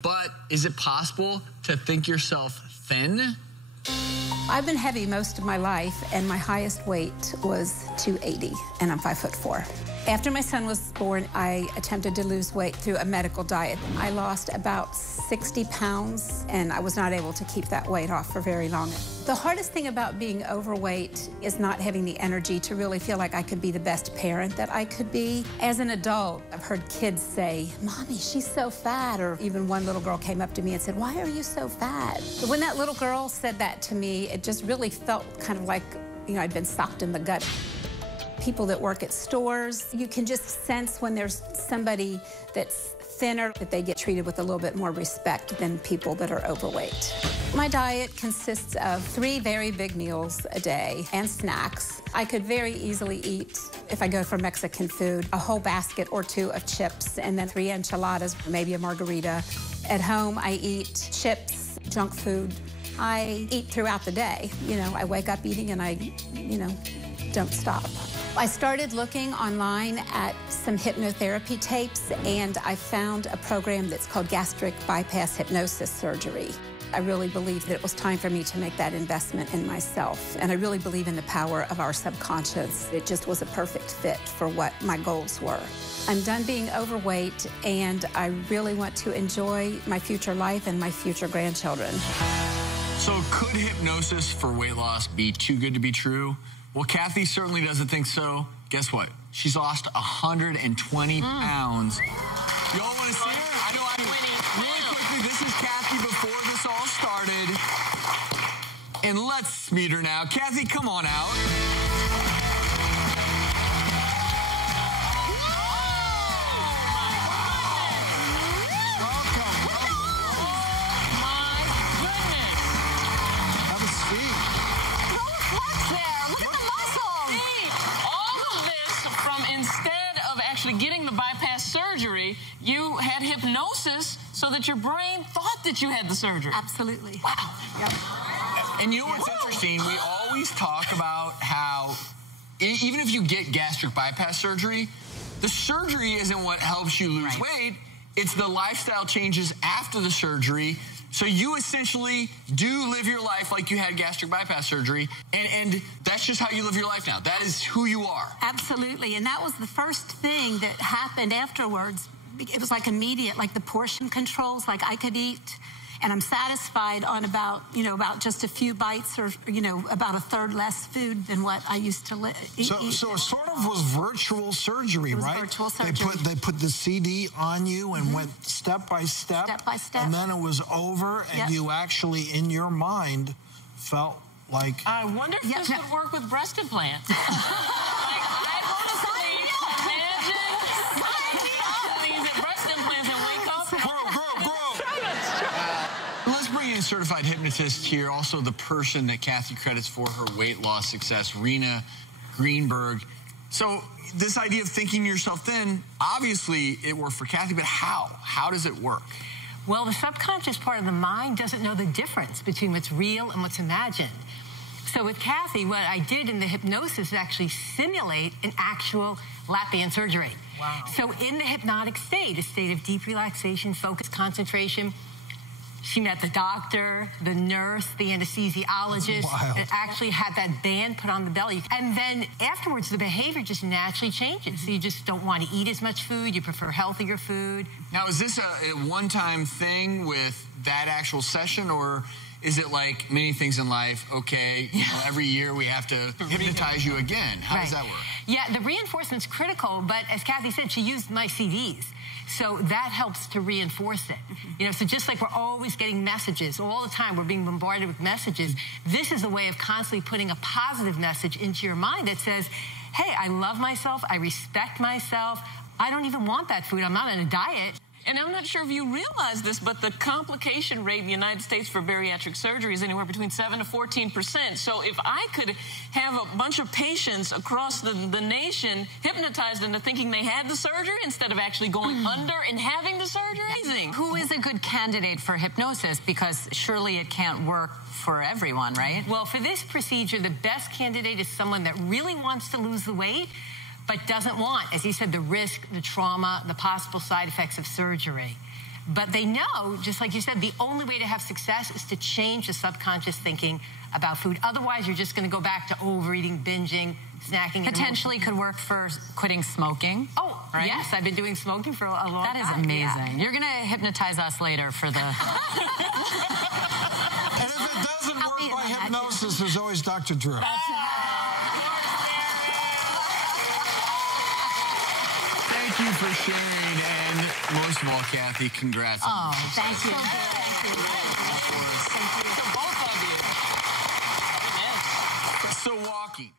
But is it possible to think yourself thin? I've been heavy most of my life, and my highest weight was 280, and I'm 5'4". After my son was born, I attempted to lose weight through a medical diet. I lost about 60 pounds, and I was not able to keep that weight off for very long. The hardest thing about being overweight is not having the energy to really feel like I could be the best parent that I could be. As an adult, I've heard kids say, "Mommy, she's so fat," or even one little girl came up to me and said, "Why are you so fat?" But when that little girl said that to me, it just really felt kind of like, you know, I'd been socked in the gut. People that work at stores, you can just sense when there's somebody that's thinner that they get treated with a little bit more respect than people that are overweight. My diet consists of 3 very big meals a day and snacks. I could very easily eat, if I go for Mexican food, a whole basket or 2 of chips and then 3 enchiladas, maybe a margarita. At home, I eat chips, junk food. I eat throughout the day. You know, I wake up eating and I, don't stop. I started looking online at some hypnotherapy tapes, and I found a program that's called Gastric bypass hypnosis surgery. I really believed that it was time for me to make that investment in myself, and I really believe in the power of our subconscious. It just was a perfect fit for what my goals were. I'm done being overweight, and I really want to enjoy my future life and my future grandchildren. So could hypnosis for weight loss be too good to be true? Well, Kathy certainly doesn't think so. Guess what? She's lost 120 pounds. Y'all want to see her? I know. Really quickly, this is Kathy before this all started. And let's meet her now. Kathy, come on out. Getting the bypass surgery, you had hypnosis so that your brain thought that you had the surgery. Absolutely. Wow. Yep. And you know what's interesting? We always talk about how even if you get gastric bypass surgery, the surgery isn't what helps you lose weight. It's the lifestyle changes after the surgery. So you essentially do live your life like you had gastric bypass surgery, and that's just how you live your life now. That is who you are. Absolutely, and that was the first thing that happened afterwards. It was like immediate, like the portion controls, like I could eat, and I'm satisfied on about just a few bites or, about a third less food than what I used to eat. So it sort of was virtual surgery, right? It was virtual surgery. They put the CD on you and went step by step. Step by step. And then it was over, and you actually, in your mind, felt like... I wonder if this would work with breast implants. Certified hypnotist here, also the person that Kathy credits for her weight loss success, Rena Greenberg. So this idea of thinking yourself thin, obviously it worked for Kathy, but how? How does it work? Well, the subconscious part of the mind doesn't know the difference between what's real and what's imagined. So with Kathy, what I did in the hypnosis is actually simulate an actual lap band surgery. Wow. So in the hypnotic state, a state of deep relaxation, focus, concentration, she met the doctor, the nurse, the anesthesiologist, and actually had that band put on the belly. And then afterwards, the behavior just naturally changes. So you just don't want to eat as much food. You prefer healthier food. Now, is this a one-time thing with that actual session, or is it like many things in life, okay, every year we have to hypnotize you again? How does that work? Yeah, the reinforcement's critical, but as Kathy said, she used my CDs. So that helps to reinforce it. So just like we're always getting messages all the time, we're being bombarded with messages, this is a way of constantly putting a positive message into your mind that says, hey, I love myself, I respect myself, I don't even want that food, I'm not on a diet. And I'm not sure if you realize this, but the complication rate in the United States for bariatric surgery is anywhere between 7 to 14%. So if I could have a bunch of patients across the nation hypnotized into thinking they had the surgery instead of actually going under and having the surgery. Amazing. Who is a good candidate for hypnosis? Because surely it can't work for everyone, right? Well, for this procedure, the best candidate is someone that really wants to lose the weight, but doesn't want, as you said, the risk, the trauma, the possible side effects of surgery. But they know, just like you said, the only way to have success is to change the subconscious thinking about food. Otherwise, you're just going to go back to overeating, binging, snacking. Potentially could work for quitting smoking. Oh, right? Yes, I've been doing smoking for a long time. That is amazing. Yeah. You're going to hypnotize us later for the... And if it doesn't work by hypnosis, there's always Dr. Drew. Thank you for sharing, and most of all, Kathy, congrats. Oh, thank you. Thank you. To both of you. Yes. So walking.